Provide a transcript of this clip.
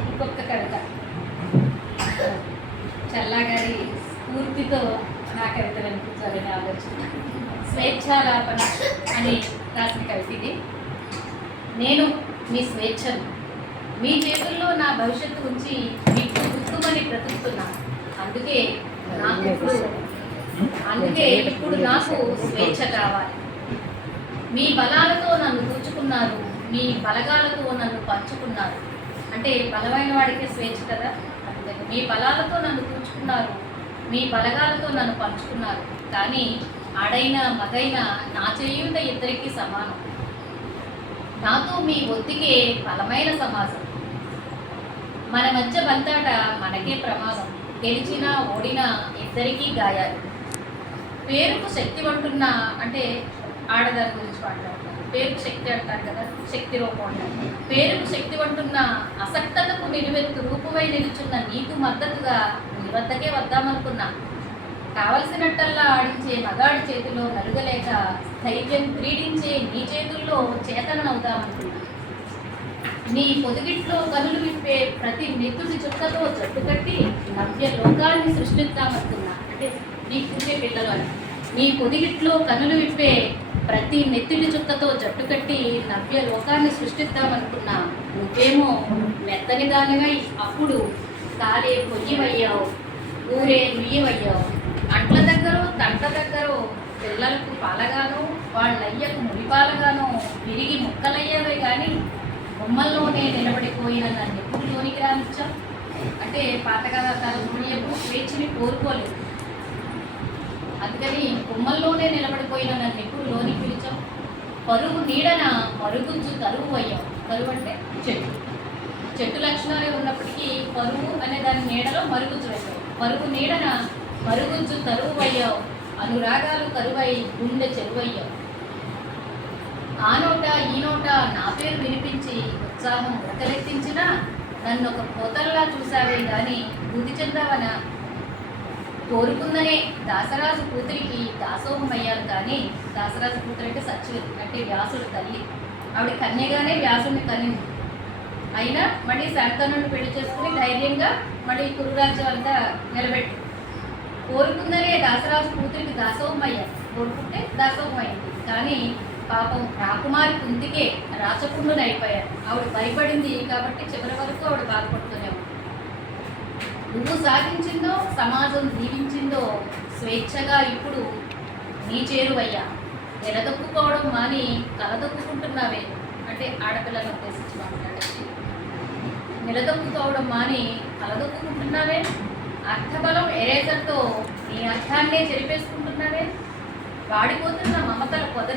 ఇంకొక కవిత చల్లాగారి స్ఫూర్తితో నా కవిత వినిపించాలని ఆలోచన. స్వేచ్ఛాలాపన అని రాసిన కవిత ఇది. నేను మీ స్వేచ్ఛను మీ చేతుల్లో నా భవిష్యత్తు ఉంచి మీకు గుర్తుమని బ్రతుకుతున్నా. అందుకే ఇప్పుడు నాకు స్వేచ్ఛ కావాలి. మీ బలాలతో నన్ను దూచుకున్నారు, మీ బలగాలతో నన్ను పంచుకున్నారు. అంటే బలమైన వాడికే స్వేచ్ఛ కదా. అందుకని మీ బలాలతో నన్ను దూచుకున్నారు, మీ బలగాలతో నన్ను పంచుకున్నారు. కానీ ఆడైనా మగైనా నా చేయుట ఇద్దరికీ సమానం. నాతో మీ ఒత్తికే బలమైన సమాజం. మన మధ్య బంతాట మనకే ప్రమాదం. గెలిచినా ఓడినా ఇద్దరికీ గాయాలు. పేరుకు శక్తి అంటున్నా అంటే ఆడదాని గురించి మాట్లాడతారు. పేరుకు శక్తి అంటారు కదా, శక్తి రూపం అంటారు. పేరుకు శక్తి అంటున్న అసక్తతకు నిలువెత్తు రూపమై నిలుచున్న నీకు మద్దతుగా నీ వద్దకే వద్దామనుకున్నా. కావలసినట్టల్లా ఆడించే మగాడి చేతిలో నలుగలేక ధైర్యం క్రీడించే నీ చేతుల్లో చేతనవుదామనుకున్నా. నీ పొదిగిట్లో కనులు విప్పే ప్రతి నెత్తుడి చుక్కతో జట్టు కట్టి నవ్య లోకాన్ని సృష్టిద్దామనుకున్నా. అంటే నీ పుట్టే పిల్లలు అని. నీ పొదిగిట్లో కనులు విప్పే ప్రతి నెత్తుడి చుక్కతో జట్టు కట్టి నవ్య లోకాన్ని సృష్టిద్దామనుకున్నా. నువ్వేమో మెత్తని దానివై అప్పుడు కాలే పొయ్యివయ్యావు, ఊరే నుయ్యవయ్యావు. అంట్ల దగ్గర తంట్ల దగ్గర పిల్లలకు పాలగానో వాళ్ళయ్యకు ముడిపాలగానో విరిగి ముక్కలయ్యావే కానీ బొమ్మల్లోనే నిలబడిపోయిన నన్ను ఎప్పుడు లోనికి రానిచ్చాం. అంటే పాతకాల ఎప్పుడు స్వేచ్ఛని కోరుకోలేదు. అందుకని బొమ్మల్లోనే నిలబడిపోయిన నన్ను ఎప్పుడు లోనికి పిలిచాం. పరుగు నీడన మరుగుజ్జు తరువు అయ్యాం. కరువు అంటే చెట్టు. చెట్టు లక్షణాలే ఉన్నప్పటికీ పరువు అనే దాని నీడలో మరుగుజ్జు అయ్యావు. పరుగు నీడన మరుగుజ్జు తరువు అయ్యావు. అనురాగాలు కరువై గుండె చెరువయ్యావు. ఆ నోట ఈ నోట నా పేరు వినిపించి ఉత్సాహం ఉడకలెత్తించినా నన్ను ఒక పోతల్లా చూసావే కానీ వృద్ధి చెందావన. కోరుకుందనే దాసరాజు కూతురికి దాసోహం అయ్యాను కానీ దాసరాజు కూతురు అంటే సత్యవతి అంటే వ్యాసుడు తల్లి. ఆవిడ కన్యగానే వ్యాసుడిని కనింది. అయినా మళ్ళీ శాంతనుడిని పెళ్లి చేసుకుని ధైర్యంగా మళ్ళీ కురురాజ్యం అంతా నిలబెట్టి కోరుకుందనే దాసరాజు కూతురికి దాసోహం అయ్యాను. కోరుకుంటే దాసోహం అయింది కానీ పాపం రాకుమారి కుంతికే రాచకుండుని అయిపోయారు. ఆవిడ భయపడింది కాబట్టి చివరి వరకు ఆవిడ బాధపడుతూనే ఉంది. నువ్వు సాధించిందో సమాజం దీవించిందో స్వేచ్ఛగా ఇప్పుడు నీ చేరువయ్యా. నిలదొక్కుకోవడం మాని కలదొక్కుంటున్నావే. అంటే ఆడపిల్లను ఉద్దేశించి మాట్లాడచ్చు. నిలదొక్కుకోవడం మాని కలదొక్కుంటున్నావే. అర్థబలం ఎరేజర్తో నీ అర్థాన్నే చెరిపేసుకుంటున్నావే. వాడిపోతున్న మమతల పొద